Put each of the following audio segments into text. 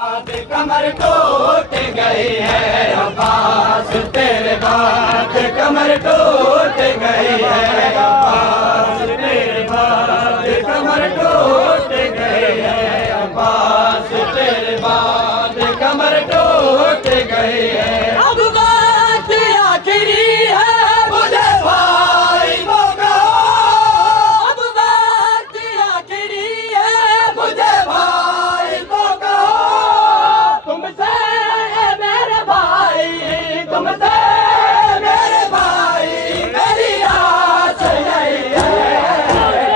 कमर टूट गई है अब्बास तेरे बाद, कमर टूट गई है अब्बास तेरे बाद, कमर टूट गई है अब्बास तेरे बाद, कमर टूट गई है। अब बात आखिरी है मुझे भाई को कहो, अब बात आखिरी है मुझे भाई को कहो, तुमसे मेरे भाई, तुमसे मेरे भाई मेरी आस यही है।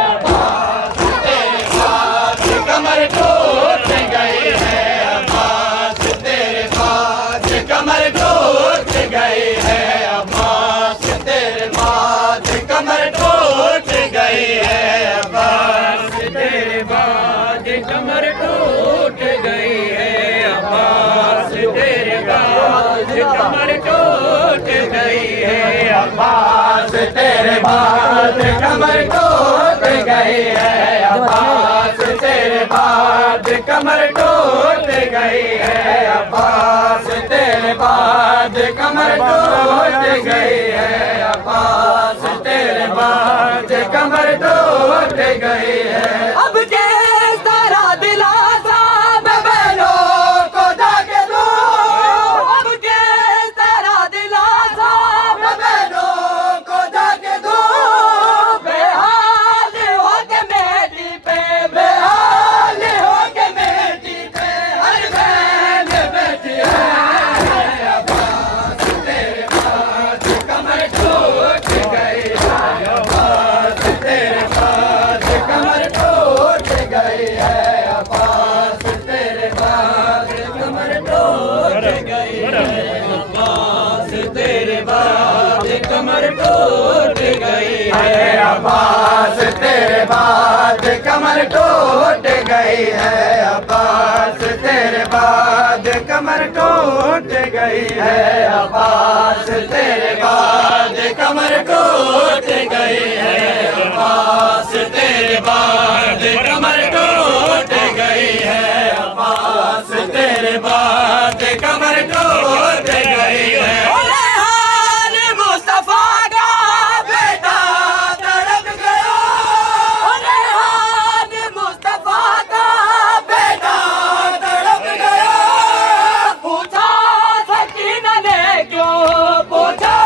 अब्बास तेरे बाद कमर टूट गई है, अब्बास तेरे बाद कमर टूट गई है, अब्बास तेरे बाद कमर टूट गई है, अब्बास तेरे बाद कमर टूट गई है, अब्बास तेरे बाद कमर टूट गई है, अब्बास तेरे बाद कमर टूट गई है, अब्बास तेरे बाद कमर टूट गई है, अब्बास तेरे बाद कमर टूट गई है, अब्बास तेरे बाद कमर टूट गई है। अब किस तरह दिलासा मैं बहनों को जाके दूं, अब किस तरह दिलासा मैं बहनों को जाके दूं, बेहाल हो के बेटी पे, बेहाल हो के बेटी पे हर बहन बेटी है। अब्बास तेरे बाद कमर टूट गई है, अब्बास तेरे बाद कमर टूट गई है, अब्बास तेरे बाद कमर टूट गई है, अब्बास तेरे बाद कमर टूट गई है, अब्बास तेरे बाद कमर टूट गई है, अब्बास तेरे बाद कमर टूट गई है, अब्बास तेरे बाद कमर टूट गई है, अब्बास तेरे बाद कमर टूट गई है, अब्बास तेरे बाद कमर टूट गई है। रेहान मुस्तफा का बेटा तड़प गया, रेहान मुस्तफा का बेटा तड़प गया, पूछा सकीना ने क्यों, पूछा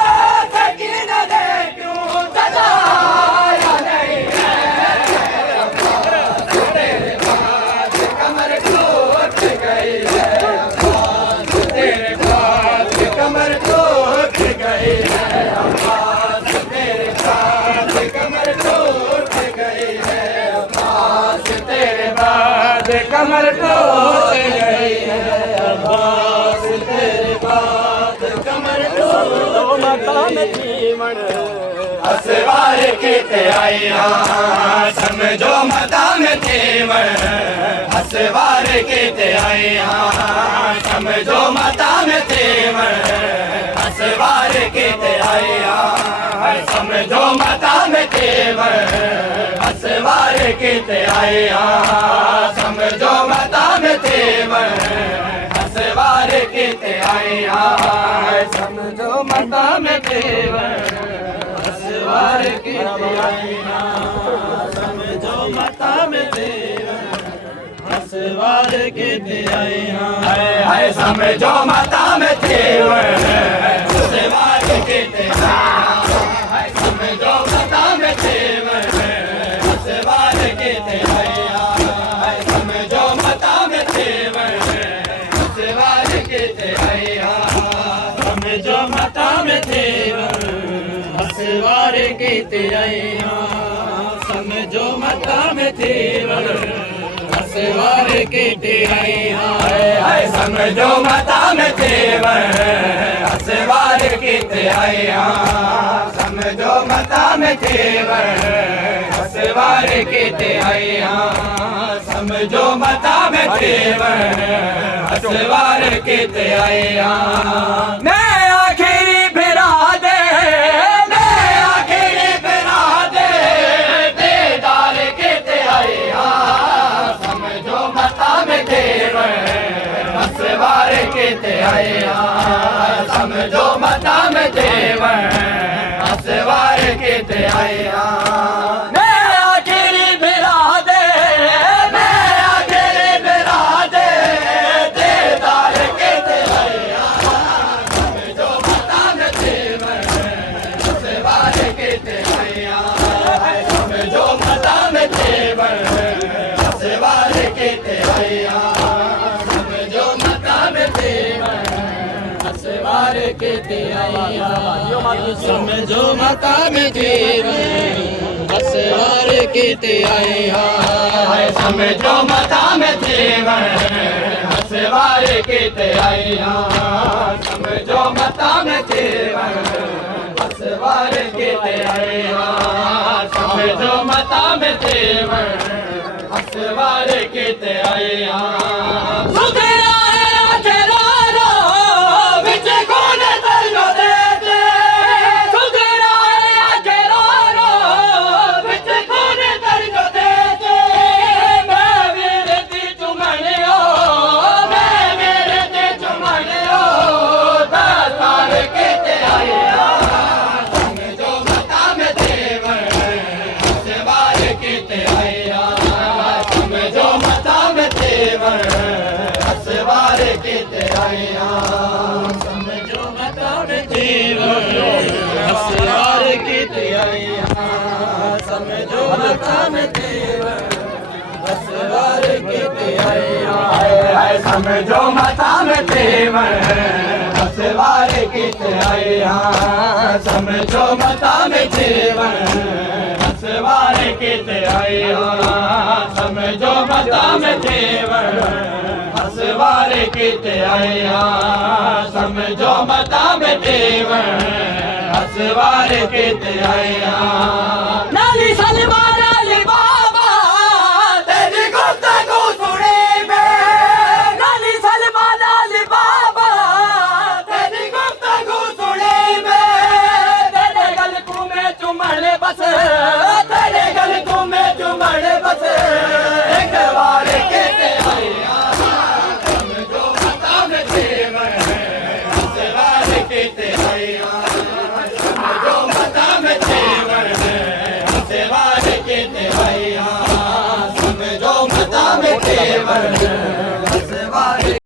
सकीना ने क्यों सजाया नहीं है। अब्बास तेरे बाद कमर टूट गई है, अब्बास तेरे बाद कमर टूट गई है, अब्बास तेरे बाद कमर टूट गई है, अब्बास तेरे बाद कमर टूट गई है, अब्बास तेरे बाद कमर टूट जीवन असवार के आया समझो मता में जीवन, असवार के आया समझो मता में जीवन, असवार के आया समझो मता में जीवन, असवार के आया समझो मता में जीवन, असवार के आया समझो मता में जीवन, असवार के आया समझो मता में जीवन, असवार के आया है समझो मता में जीवन, असवार के आया है समझो मता में जीवन, असवार के आया है समझो मता में जीवन, असवार के आया समझो मता में जीवन, असवार के आया समझो मता में जीवन, असवार के आया है समझो मता में जीवन, असवार के आया समझो मता में जीवन, असवार के आया समझो मता में जीवन, असवार के आया। मैं आखिरी फिरा दे, मैं आखिरी फिरा दे, दीदार के आया समझो मता में जीवन, किते आए हाँ समझो मता में देवन असवार किते आए हाँ मैं आखिरी बिरादे मैं आखिरी बिरादे देदार किते आए हाँ समझो मता में देवन असवार किते आए हाँ समझो मता में देवन असवार किते आए हाँ समझो मता में देवन असवार किते आए हाँ समझो मता में देवन असवार किते आए हाँ समझो मता में देवन असवार किते आए हाँ समझो मता में देवन असवार किते आए हाँ समझो मता में देवन असवार किते आए हाँ असवार किते आए हाँ समझो मता में देवन असवार किते आए हाँ समझो मता में देवन असवार किते आए हाँ समझो मता में देवन असवार किते आए हाँ समझो मता में देवन असवार किते आए हाँ समझो मता में देवन असवार किते आए हाँ समझो मता में देवन असवार किते आए हाँ नाली सलमान अली बाबा तेरी गुफ्तगू सुनी मैं नाली सलमान अली बाबा तेरी गुफ्तगू सुनी मैं तेरे गल को मैं चुमने बस तेरे गल को मैं चुमने बस एक बार किते आए समझो मता में देवन असवार किते आए